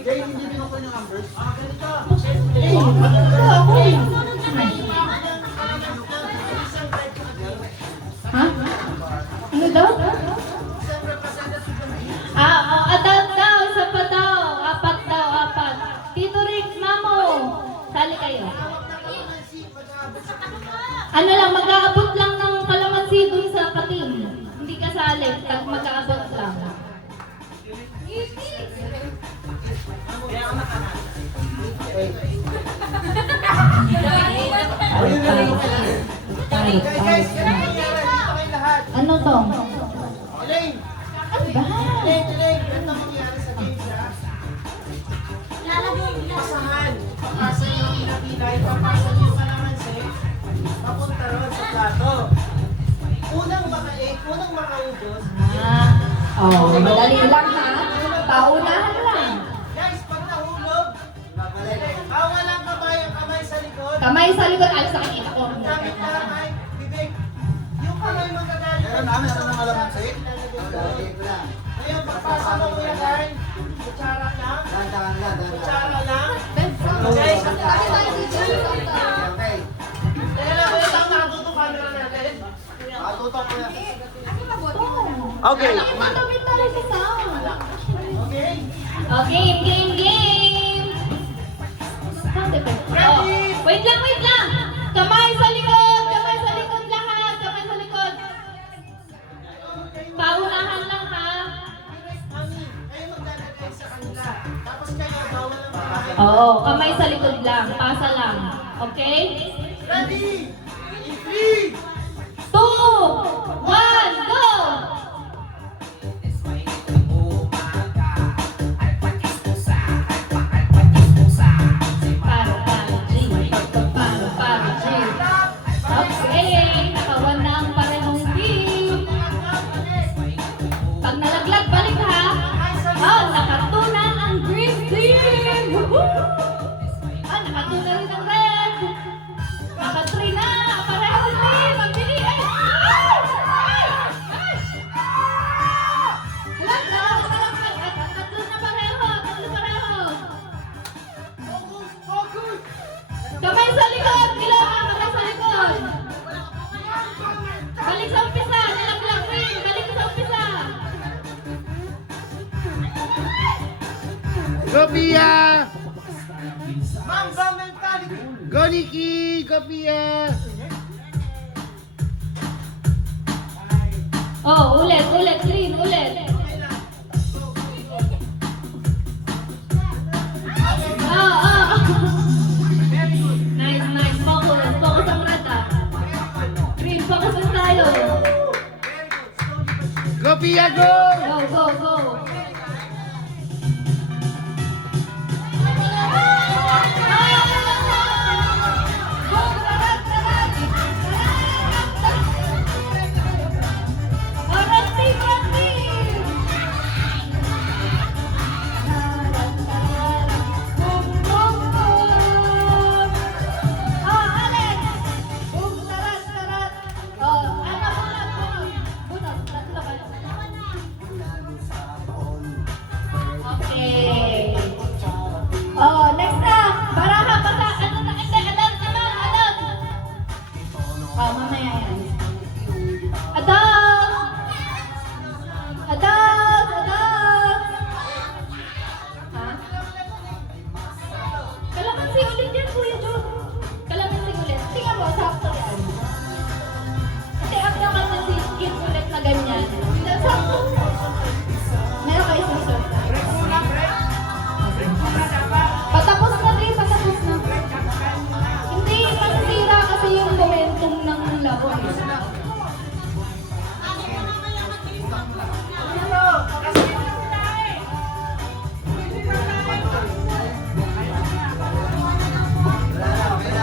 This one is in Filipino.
Jay, hindi din ako yung numbers. Ganito. Ha? Ano daw? Atat daw, isa pa daw. Apat daw, apat. Tito Rick, Mamo, sali kayo. Ano lang, mag-aabot lang ng kalamansi dun sa pating. Hindi ka sali, mag-aabot lang. Ano to? Elaine! Ano ba? Elaine, ano nangyari sa games, ha? Pasahan. Papasa yung pinapilay, papasa yung kalamansi, papunta ron sa plato. Unang makaubos. Madali lang ha. Paunahan lang. Guys, pag nahulog, bawal ang kamay, ang kamay sa likod. Kamay sa likod, alas nakikita ko. Gamit na kamay, bibig. Yung kamay magkagalit. Meron namin sa mga kalamansi. Ngayon, pagpasa mo kuya Karen, kutsara lang. Kutsara lang. Okay. Kaya lang natuto camera natin. Tutok ko yan. Okay. Matawid tayo sa sound. Okay. Okay, game. Wait lang. Kamay sa likod lahat. Kamay sa likod. Paunahan lang ha. Mami, kayo maglalagay sa kanila. Tapos kayo, bawal ang kamay. Oo, kamay sa likod lang. Pasa lang. Okay? Ready? In 3, 2, 1, go! Okay, nakawan na ang parehong team. Pag nalaglag, balik ha. Nakatunan ang green team. Nakatunan rin ang red. Naka-3 na, parehong team. Ang bili. Tatlo na pareho. focus! Kamay sa likod. Kailangan kamay sa likod. Balik sa umpisa. Nilaglag rin. Balik sa umpisa. Go Pia! Mamba mentality! Go Nikki! Go Pia! Oh, ulit. Green, ulit. Nice. Focus ang rata. Green, focus tayo. Go Pia! Go!